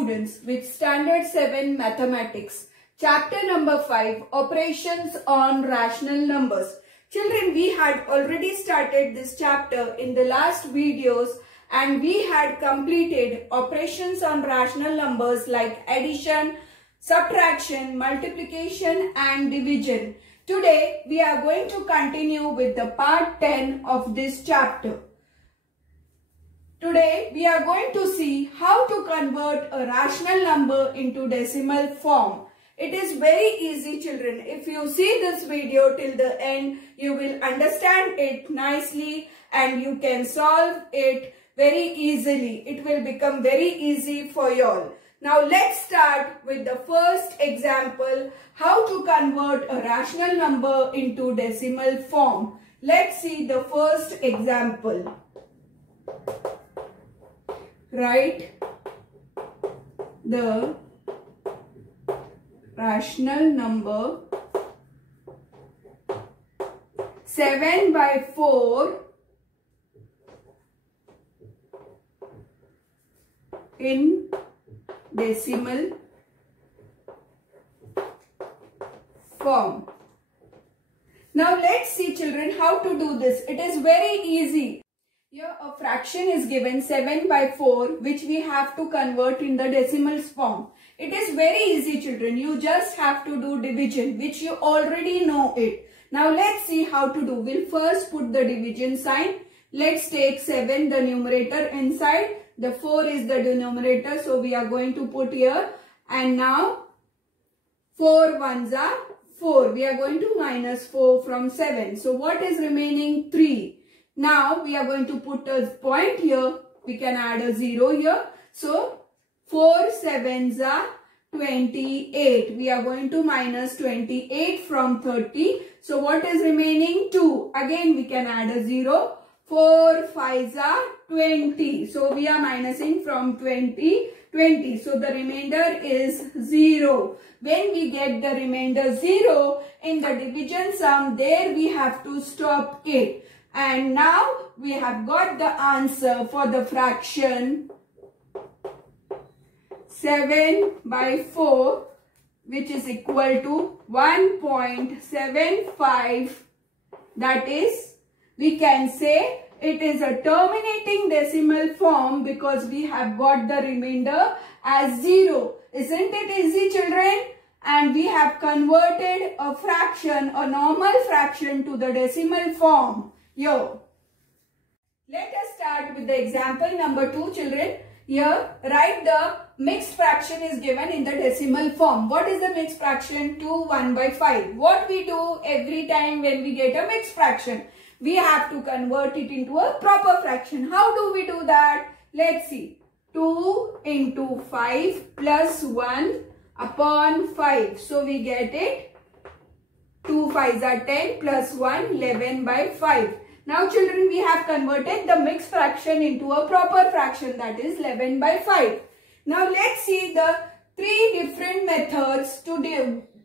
students with Standard 7 Mathematics, Chapter number 5, Operations on Rational Numbers. Children, we had already started this chapter in the last videos and we had completed operations on rational numbers like addition, subtraction, multiplication and division. Today, we are going to continue with the part 10 of this chapter. Today, we are going to see how to convert a rational number into decimal form. It is very easy, children. If you see this video till the end, you will understand it nicely and you can solve it very easily. It will become very easy for you all. Now, let's start with the first example, how to convert a rational number into decimal form. Let's see the first example. Write the rational number 7 by 4 in decimal form. Now let's see, children, how to do this. It is very easy. Here a fraction is given 7 by 4 which we have to convert in the decimals form. It is very easy, children. You just have to do division, which you already know it. Now let's see how to do. We'll first put the division sign. Let's take 7, the numerator inside. The 4 is the denominator. So we are going to put here. And now 4 ones are 4. We are going to minus 4 from 7. So what is remaining? 3. Now we are going to put a point here. We can add a 0 here. So 4 sevens are 28. We are going to minus 28 from 30. So what is remaining? 2. Again we can add a 0. 4 fives are 20. So we are minusing from 20. So the remainder is 0. When we get the remainder 0 in the division sum, there we have to stop it. And now we have got the answer for the fraction 7 by 4, which is equal to 1.75. That is, we can say it is a terminating decimal form because we have got the remainder as 0. Isn't it easy, children? And we have converted a fraction, a normal fraction, to the decimal form. Yo. Let us start with the example number 2, children. Here, write the mixed fraction is given in the decimal form. What is the mixed fraction? 2 1 by 5. What we do every time when we get a mixed fraction? We have to convert it into a proper fraction. How do we do that? Let's see. 2 into 5 plus 1 upon 5. So we get it. 2 5s are 10 plus 1 11 by 5. Now children, we have converted the mixed fraction into a proper fraction, that is 11 by 5. Now let's see the 3 different methods to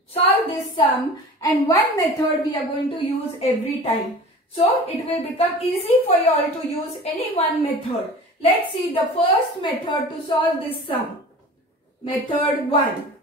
solve this sum, and one method we are going to use every time. So it will become easy for you all to use any one method. Let's see the first method to solve this sum. Method 1.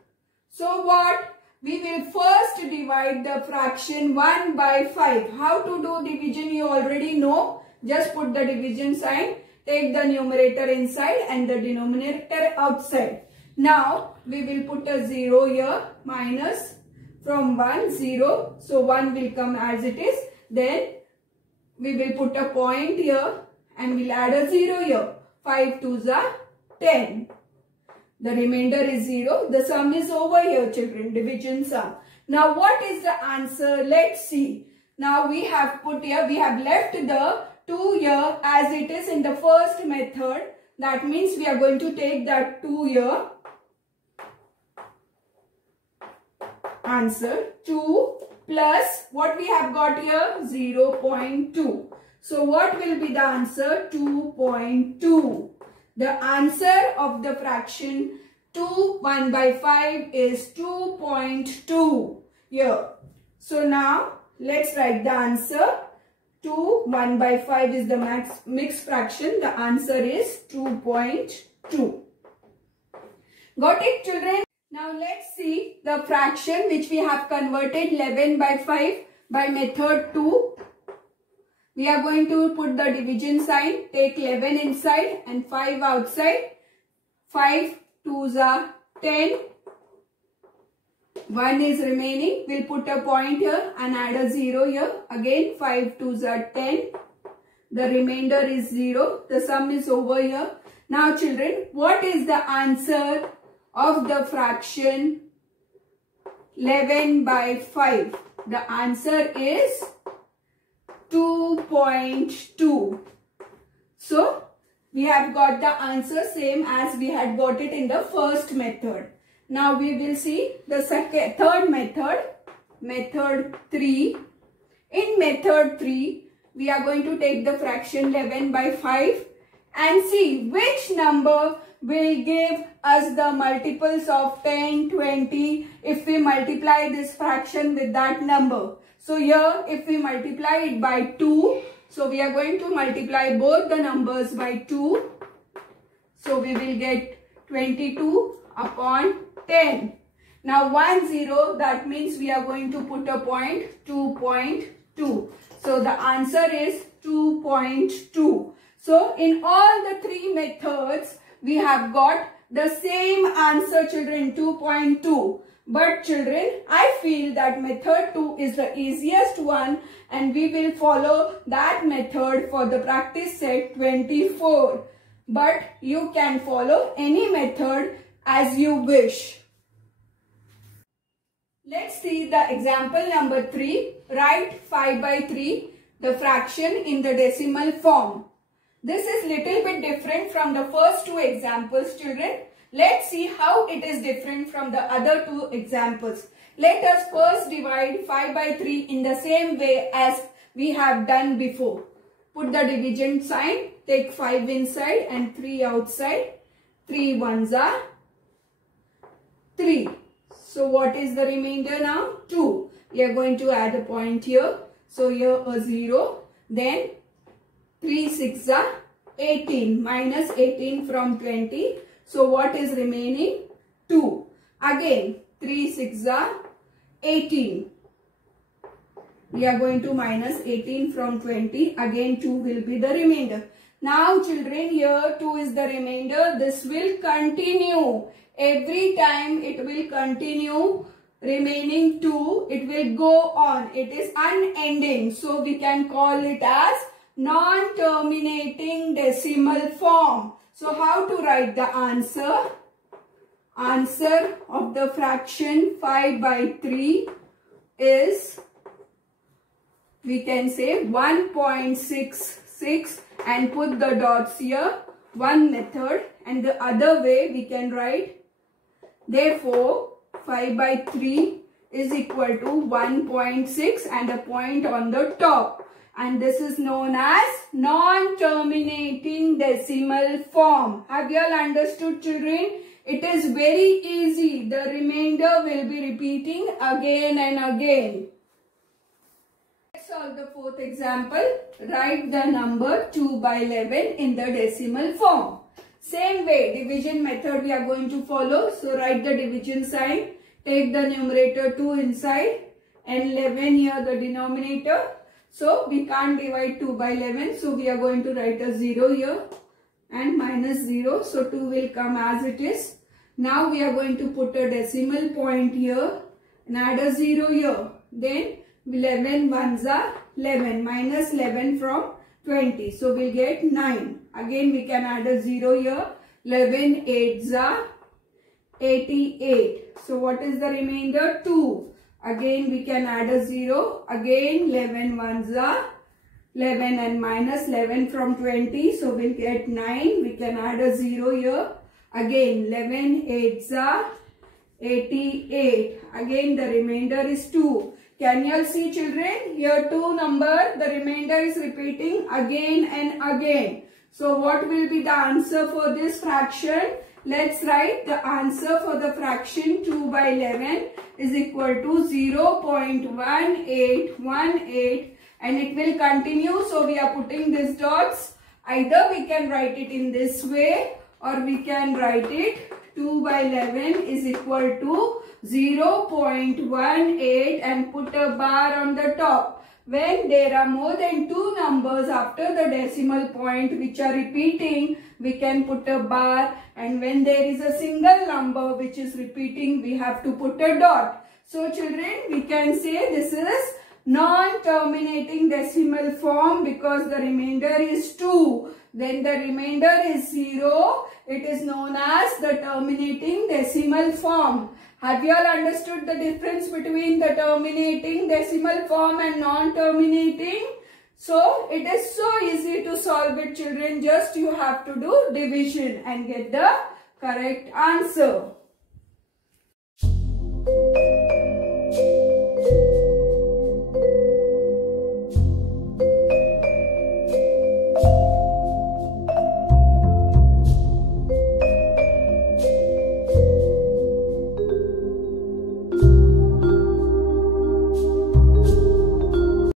So what? We will first divide the fraction 1 by 5. How to do division you already know. Just put the division sign. Take the numerator inside and the denominator outside. Now we will put a 0 here. Minus from 1, 0. So 1 will come as it is. Then we will put a point here and we'll add a 0 here. 5 2s are 10. The remainder is 0. The sum is over here, children. Division sum. Now what is the answer? Let's see. Now we have put here, we have left the 2 here as it is in the first method. That means we are going to take that 2 here. Answer 2 plus what we have got here? 0.2. So what will be the answer? 2.2. The answer of the fraction 2 1 by 5 is 2.2 here. So now let's write the answer. 2 1 by 5 is the mixed fraction. The answer is 2.2. Got it, children? Now let's see the fraction which we have converted 11 by 5 by method 2. We are going to put the division sign, take 11 inside and 5 outside. 5 2s are 10. 1 is remaining. We'll put a point here and add a 0 here. Again 5 2s are 10. The remainder is 0. The sum is over here. Now children, what is the answer of the fraction 11 by 5? The answer is 2.2. So, we have got the answer same as we had got it in the first method. Now, we will see the third method, method 3. In method 3, we are going to take the fraction 11 by 5 and see which number will give us the multiples of 10, 20 if we multiply this fraction with that number. So here if we multiply it by 2, so we are going to multiply both the numbers by 2. So we will get 22 upon 10. Now 1 0, that means we are going to put a point 2.2. So the answer is 2.2. So in all the three methods, we have got the same answer, children, 2.2. But children, I feel that method 2 is the easiest one and we will follow that method for the practice set 24. But you can follow any method as you wish. Let's see the example number 3. Write 5 by 3, the fraction in the decimal form. This is little bit different from the first two examples, children. Let's see how it is different from the other two examples. Let us first divide 5 by 3 in the same way as we have done before. Put the division sign, take 5 inside and 3 outside. 3 1s are 3. So what is the remainder now? 2. We are going to add a point here. So here a 0. Then 3 6s are 18. Minus 18 from 20. So what is remaining? 2. Again 3 6s are 18. We are going to minus 18 from 20. Again 2 will be the remainder. Now children, here 2 is the remainder. This will continue. Every time it will continue. Remaining 2, it will go on. It is unending. So we can call it as non-terminating decimal form. So how to write the answer? Answer of the fraction 5 by 3 is, we can say 1.66 and put the dots here. One method, and the other way we can write, therefore 5 by 3 is equal to 1.6 and a point on the top. And this is known as non-terminating decimal form. Have you all understood, children? It is very easy. The remainder will be repeating again and again. Let's solve the fourth example. Write the number 2 by 11 in the decimal form. Same way, division method we are going to follow. So write the division sign. Take the numerator 2 inside and 11 here the denominator. So we can't divide 2 by 11. So we are going to write a 0 here and minus 0. So 2 will come as it is. Now we are going to put a decimal point here and add a 0 here. Then 11 1s are 11. Minus 11 from 20. So we'll get 9. Again we can add a 0 here. 11 8s are 88. So what is the remainder? 2. Again we can add a 0. Again 11 1s are 11 and minus 11 from 20. So we'll get 9. We can add a 0 here. Again 11 8s are 88. Again the remainder is 2. Can you all see, children? Here 2 number, the remainder is repeating again and again. So what will be the answer for this fraction? Let's write the answer for the fraction 2 by 11 is equal to 0.1818 and it will continue. So we are putting these dots. Either we can write it in this way or we can write it 2 by 11 is equal to 0.18 and put a bar on the top. When there are more than two numbers after the decimal point which are repeating, we can put a bar, and when there is a single number which is repeating, we have to put a dot. So children, we can say this is non-terminating decimal form because the remainder is 2. Then the remainder is 0. It is known as the terminating decimal form. Have you all understood the difference between the terminating decimal form and non-terminating? So it is so easy to solve it, children. Just you have to do division and get the correct answer.